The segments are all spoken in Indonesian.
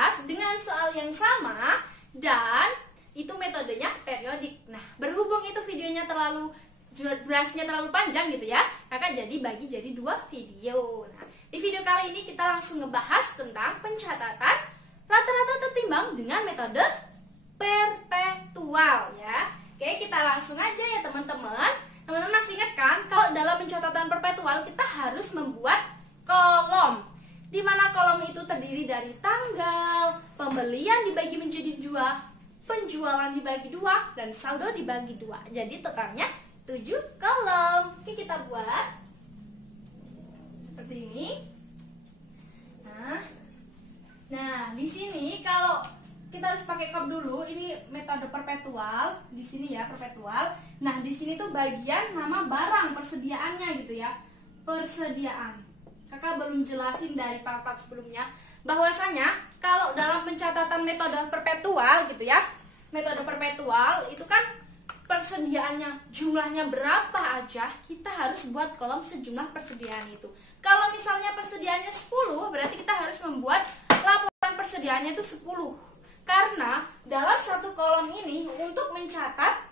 membahas dengan soal yang sama dan itu metodenya periodik. Nah, berhubung itu videonya durasinya terlalu panjang gitu ya, kakak bagi dua video. Nah, di video kali ini kita langsung ngebahas tentang pencatatan rata-rata tertimbang dengan metode perpetual ya. Oke, kita langsung aja ya teman-teman. Teman-teman masih ingat kan kalau dalam pencatatan perpetual kita harus membuat kolom, di mana kolom itu terdiri dari tanggal, pembelian dibagi menjadi 2, penjualan dibagi 2, dan saldo dibagi 2. Jadi totalnya 7 kolom. Oke, kita buat seperti ini. Nah, di sini kalau kita harus pakai cup dulu, ini metode perpetual. Di sini ya perpetual. Nah, di sini tuh bagian nama barang, persediaannya gitu ya. Persediaan. Kakak belum jelasin dari part-part sebelumnya bahwasanya kalau dalam pencatatan metode perpetual gitu ya, metode perpetual itu kan persediaannya jumlahnya berapa aja, kita harus buat kolom sejumlah persediaan itu. Kalau misalnya persediaannya 10, berarti kita harus membuat laporan persediaannya itu 10. Karena dalam satu kolom ini untuk mencatat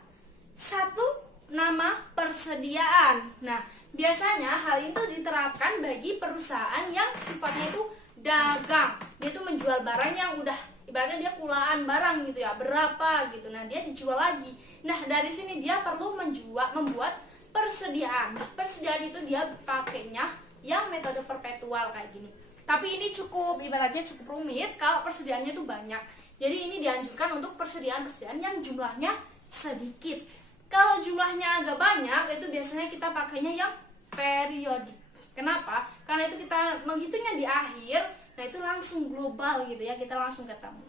satu nama persediaan. Nah, biasanya hal itu diterapkan bagi perusahaan yang sifatnya itu dagang. Dia itu menjual barang yang udah ibaratnya dia kulaan barang gitu ya, berapa gitu. Nah, dia dijual lagi. Nah, dari sini dia perlu membuat persediaan. Nah, persediaan itu dia pakainya yang metode perpetual kayak gini. Tapi ini ibaratnya cukup rumit kalau persediaannya itu banyak. Jadi ini dianjurkan untuk persediaan-persediaan yang jumlahnya sedikit. Kalau jumlahnya agak banyak, itu biasanya kita pakainya yang periodik. Kenapa? Karena itu kita menghitungnya di akhir. Nah, itu langsung global gitu ya, kita langsung ketemu.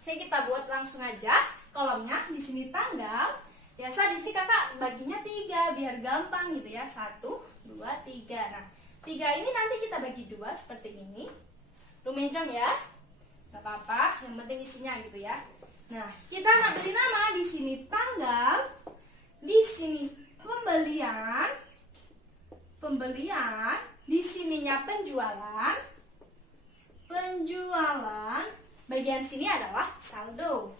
Oke, kita buat langsung aja kolomnya. Di sini tanggal. Biasa di sini kakak baginya 3 biar gampang gitu ya. 1, 2, 3. Nah, 3 ini nanti kita bagi 2 seperti ini. Lumencong ya. Gak apa-apa, yang penting isinya gitu ya. Nah, kita beri nama di sini tanggal, di sini pembelian, di sininya penjualan, bagian sini adalah saldo.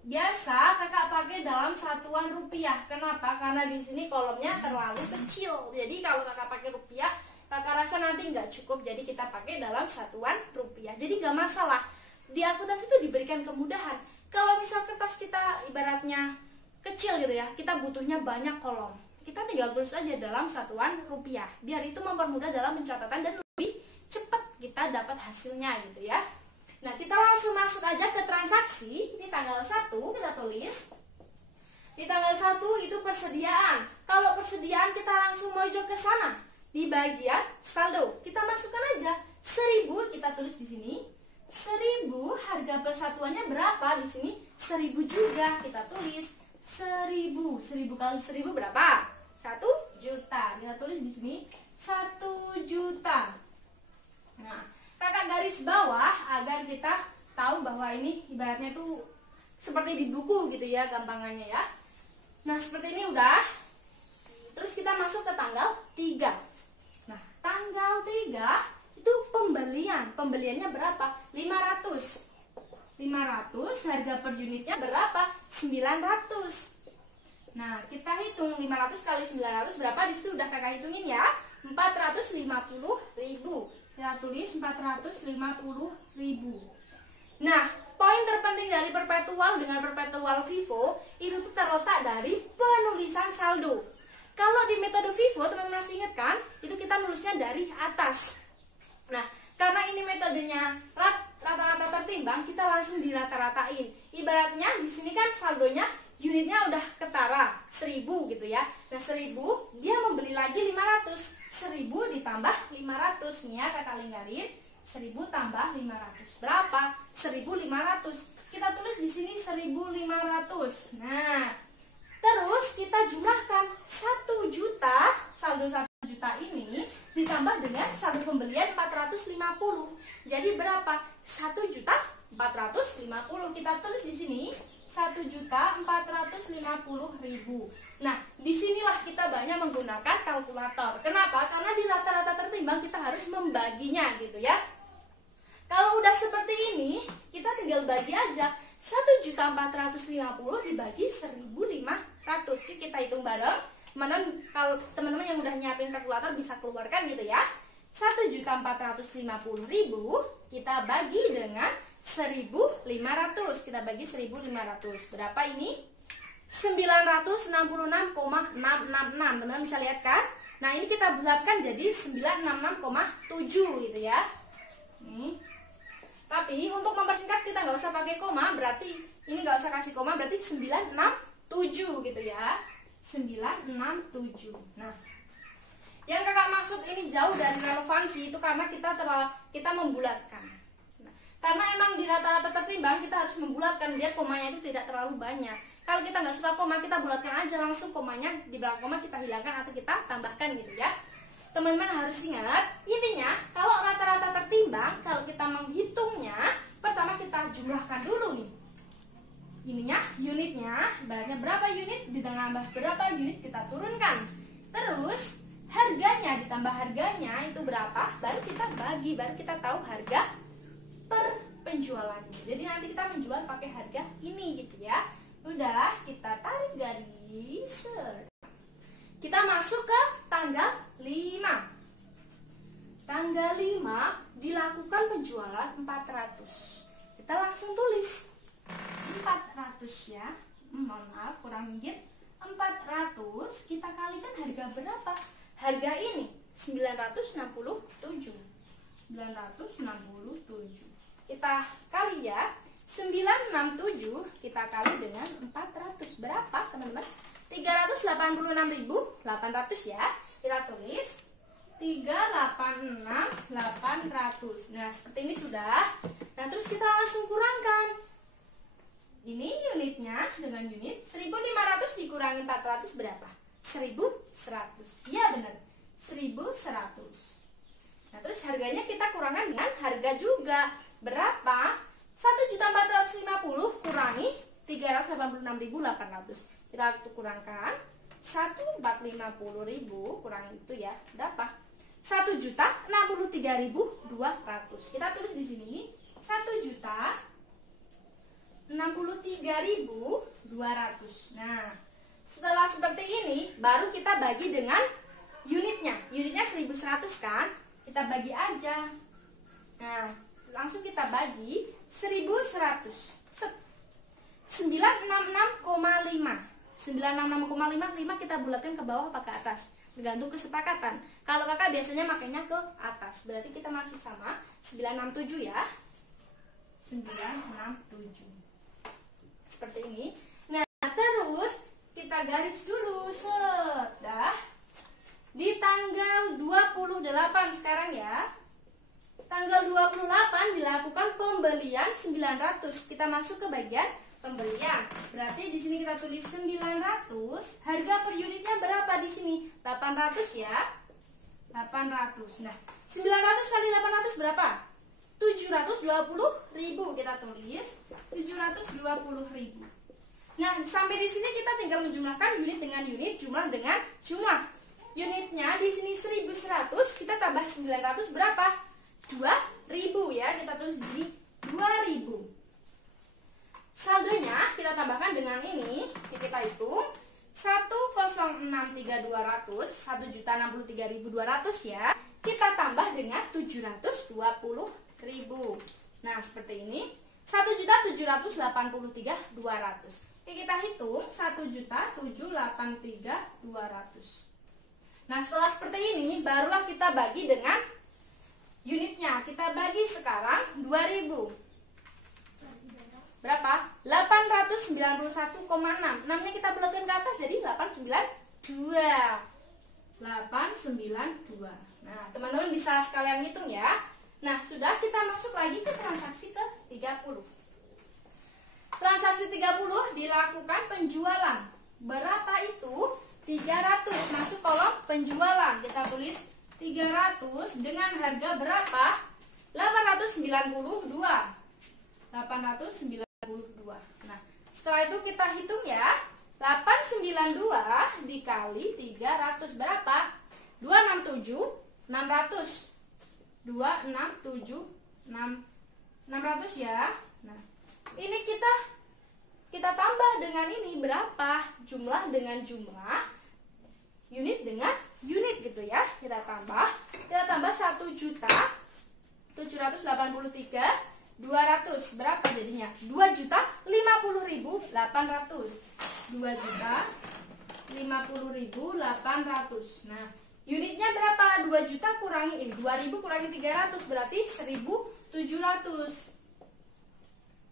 Biasa kakak pakai dalam satuan rupiah. Kenapa? Karena di sini kolomnya terlalu kecil. Jadi kalau kakak pakai rupiah, kakak rasa nanti nggak cukup. Jadi kita pakai dalam satuan rupiah. Jadi nggak masalah. Di akuntansi itu diberikan kemudahan. Kalau misal kertas kita ibaratnya kecil gitu ya, kita butuhnya banyak kolom. Kita tinggal tulis aja dalam satuan rupiah. Biar itu mempermudah dalam pencatatan dan lebih cepat kita dapat hasilnya gitu ya. Nah, kita langsung masuk aja ke transaksi. Ini tanggal 1 kita tulis. Di tanggal 1 itu persediaan. Kalau persediaan kita langsung mojok ke sana. Di bagian saldo, kita masukkan aja 1000, kita tulis di sini. 1000 harga persatuannya berapa? Di sini 1000 juga. Kita tulis 1000. 1000 kali 1000 berapa? 1 juta. Kita tulis di sini 1 juta. Nah, kakak garis bawah agar kita tahu bahwa ini ibaratnya tuh seperti di buku gitu ya, gampangannya ya. Nah, seperti ini udah. Terus kita masuk ke tanggal 3. Nah, tanggal 3 itu pembelian. Pembeliannya berapa? 500. 500 harga per unitnya berapa? 900. Nah, kita hitung 500 kali 900 berapa? Di situ udah kakak hitungin ya. 450.000. Kita tulis 450.000. Nah, poin terpenting dari perpetual dengan perpetual FIFO itu tuh terletak dari penulisan saldo. Kalau di metode FIFO, teman-teman masih ingat kan? Itu kita nulisnya dari atas. Nah, karena ini metodenya rata-rata tertimbang, kita langsung dirata-ratain. Ibaratnya di sini kan saldonya unitnya udah ketara 1000 gitu ya. Nah, 1000 dia membeli lagi 500. 1000 ditambah 500 nih ya, kakak lingkarin. 1000 tambah 500 berapa? 1500. Kita tulis di sini 1500. Nah, terus kita jumlahkan 1 juta, saldo 1 juta ini ditambah dengan saldo pembelian 450. Jadi berapa? 1.450.000. Kita tulis di sini 1.450.000. Nah, disinilah kita banyak menggunakan kalkulator. Kenapa? Karena di rata-rata tertimbang kita harus membaginya gitu ya. Kalau udah seperti ini, kita tinggal bagi aja. 1.450.000 dibagi 1.500. Yuk kita hitung bareng. Kalau teman-teman yang udah nyiapin kalkulator bisa keluarkan gitu ya. 1.450.000 kita bagi dengan 1.500. Kita bagi 1.500. Berapa ini? 966,666. Teman-teman bisa lihat kan? Nah, ini kita bulatkan jadi 966,7 gitu ya. Nih. Tapi untuk mempersingkat kita nggak usah pakai koma, berarti ini nggak usah kasih koma, berarti 967 gitu ya. 967. Nah, yang kakak maksud ini jauh dari relevansi itu karena kita membulatkan. Nah, karena emang di rata-rata tertimbang kita harus membulatkan biar komanya itu tidak terlalu banyak. Kalau kita nggak suka koma, kita bulatkan aja langsung komanya, di belakang koma kita hilangkan atau kita tambahkan gitu ya. Teman-teman harus ingat, intinya kalau rata-rata tertimbang, kalau kita menghitungnya, pertama kita jumlahkan dulu nih. Ininya, unitnya, ibaratnya berapa unit, ditambah berapa unit kita turunkan. Terus, harganya, ditambah harganya itu berapa, baru kita bagi, baru kita tahu harga per penjualannya. Jadi nanti kita menjual pakai harga ini gitu ya. Udah, kita tarik garis. Kita masuk ke tanggal 5. Tanggal 5 dilakukan penjualan 400. Kita langsung tulis 400 ya. Mohon maaf kurang dikit. 400 kita kalikan harga berapa? Harga ini 967. 967. Kita kali ya. 967 kita kali dengan 400 berapa teman-teman? 386.800 ya. Kita tulis 386.800. Nah, seperti ini sudah. Nah, terus kita langsung kurangkan. Ini unitnya dengan unit 1.500 dikurangi 400 berapa? 1.100. Iya benar. 1.100. Nah, terus harganya kita kurangkan dengan harga juga. Berapa? 1.450 kurangi 386.800. Kita kurangkan 1.450.000 kurangi itu ya. Berapa? 1.063.200. Kita tulis di sini 1.063.200. Nah, setelah seperti ini baru kita bagi dengan unitnya. Unitnya 1.100 kan? Kita bagi aja. Nah, langsung kita bagi 1.100. 966,5. 966,5 kita bulatkan ke bawah apa ke atas, tergantung kesepakatan. Kalau kakak biasanya makainya ke atas, berarti kita masih sama 967 ya. 967. Seperti ini. Nah, terus kita garis dulu. Sudah. Di tanggal 28 sekarang ya. Tanggal 28 dilakukan pembelian 900. Kita masuk ke bagian pembelian. Berarti di sini kita tulis 900. Harga per unitnya berapa di sini? 800 ya. 800. Nah, 900 kali 800 berapa? 720.000. Kita tulis 720.000. Nah, sampai di sini kita tinggal menjumlahkan unit dengan unit, jumlah dengan jumlah. Unitnya di sini 1.100, kita tambah 900 berapa? 2.000 ya. Kita tulis di sini 2.000. Saldonya kita tambahkan dengan ini, kita hitung 1.063.200, 1.063.200 ya. Kita tambah dengan 720.000. Nah, seperti ini 1.783.200. Oke, kita hitung 1.783.200. Nah, setelah seperti ini barulah kita bagi dengan unitnya. Kita bagi sekarang 2.000. Berapa? 891,6. 6-nya kita bulatkan ke atas jadi 892. 892. Nah, teman-teman bisa sekalian hitung ya. Nah, sudah, kita masuk lagi ke transaksi ke 30. Transaksi 30 dilakukan penjualan. Berapa itu? 300. Masuk kolom penjualan. Kita tulis 300 dengan harga berapa? 892. 892. Nah, setelah itu kita hitung ya. 892 dikali 300 berapa? 267, 600. 267, 600 ya. Nah, ini kita tambah dengan ini berapa? Jumlah dengan jumlah, unit dengan unit gitu ya. Kita tambah 1.783.200. Berapa jadinya? 2.050.800. 2.050.800. Nah, unitnya berapa? 2 juta kurangi ini, 2.000 kurangi 300 berarti 1.700.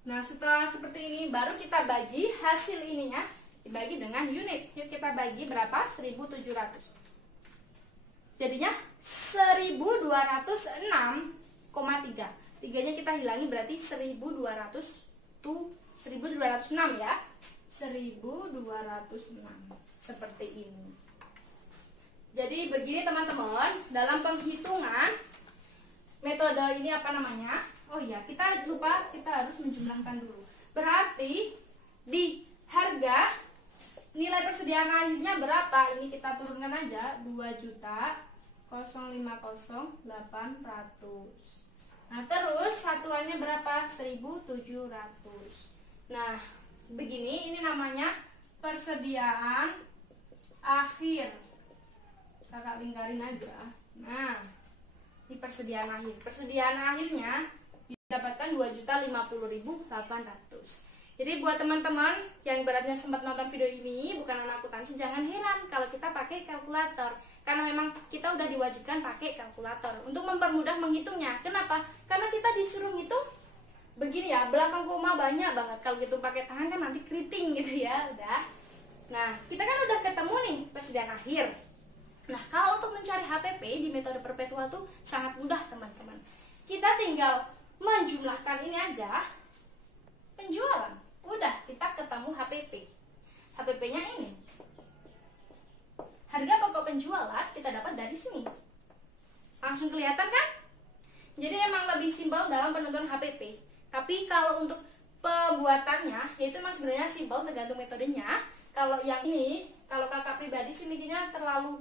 Nah, setelah seperti ini baru kita bagi hasil ininya, dibagi dengan unit. Yuk kita bagi berapa? 1.700. Jadinya 1.206,3. Tiganya kita hilangi berarti 1.206 ya. 1.206 seperti ini. Jadi begini teman-teman, dalam penghitungan metode ini apa namanya? Oh iya, kita harus menjumlahkan dulu. Berarti di harga nilai persediaan akhirnya berapa? Ini kita turunkan aja, 2.050.800. Nah, terus satuannya berapa? 1.700. Nah, begini, ini namanya persediaan akhir. Kakak lingkarin aja. Nah, ini persediaan akhir. Persediaan akhirnya didapatkan 2.050.800. Jadi buat teman-teman yang beratnya sempat nonton video ini bukan anak akuntansi, jangan heran kalau kita pakai kalkulator. Karena memang kita udah diwajibkan pakai kalkulator untuk mempermudah menghitungnya. Kenapa? Karena kita disuruh ngitung begini ya, belakang koma banyak banget. Kalau gitu pakai tangan kan nanti keriting gitu ya, udah. Nah, kita kan udah ketemu nih persediaan akhir. Nah, kalau untuk mencari HPP di metode perpetual tuh sangat mudah teman-teman. Kita tinggal menjumlahkan ini aja, penjualan. Udah, kita ketemu HPP. HPP-nya ini. Harga pokok penjualan kita dapat dari sini. Langsung kelihatan kan? Jadi emang lebih simpel dalam penentuan HPP. Tapi kalau untuk pembuatannya, yaitu emang sebenarnya simpel tergantung metodenya. Kalau yang ini, kalau kakak pribadi sih mikirnya terlalu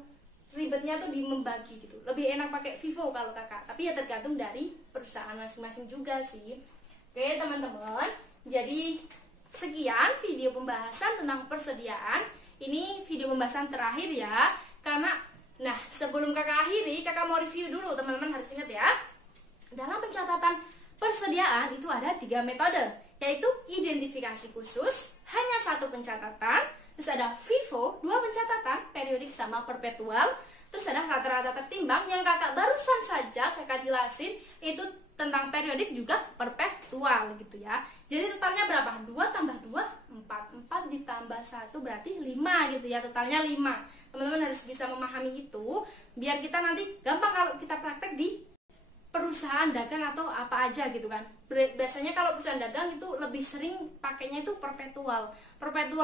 ribetnya tuh di membagi gitu. Lebih enak pakai Vivo kalau kakak. Tapi ya tergantung dari perusahaan masing-masing juga sih. Oke teman-teman, jadi sekian video pembahasan tentang persediaan. Ini video pembahasan terakhir ya. Karena, nah sebelum kakak akhiri, kakak mau review dulu teman-teman, harus ingat ya. Dalam pencatatan persediaan itu ada 3 metode, yaitu identifikasi khusus, hanya 1 pencatatan. Terus ada FIFO, 2 pencatatan, periodik sama perpetual. Terus ada rata-rata tertimbang yang kakak barusan saja kakak jelasin, itu tentang periodik juga perpetual gitu ya. Jadi totalnya berapa? 2 tambah 2, 4. 4 ditambah 1 berarti 5 gitu ya, totalnya 5. Teman-teman harus bisa memahami itu, biar kita nanti gampang kalau kita praktek di perusahaan dagang atau apa aja gitu kan. Biasanya kalau perusahaan dagang itu lebih sering pakainya itu perpetual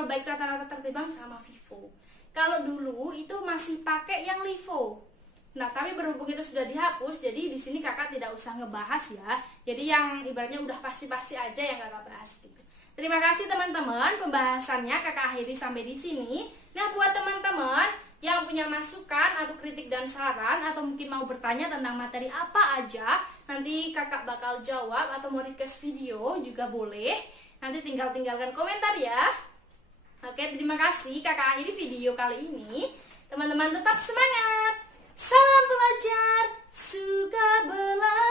baik rata-rata tertimbang sama FIFO. Kalau dulu itu masih pakai yang LIFO. Nah, tapi berhubung itu sudah dihapus, jadi di sini kakak tidak usah ngebahas ya. Jadi yang ibaratnya udah pasti-pasti aja yang kakak bahas gitu. Terima kasih teman-teman, pembahasannya kakak akhiri sampai di sini. Nah, buat teman-teman yang punya masukan atau kritik dan saran, atau mungkin mau bertanya tentang materi apa aja, nanti kakak bakal jawab, atau mau request video juga boleh. Nanti tinggalkan komentar ya. Oke, terima kasih. Kakak akhiri video kali ini. Teman-teman tetap semangat. Salam pelajar, suka belajar.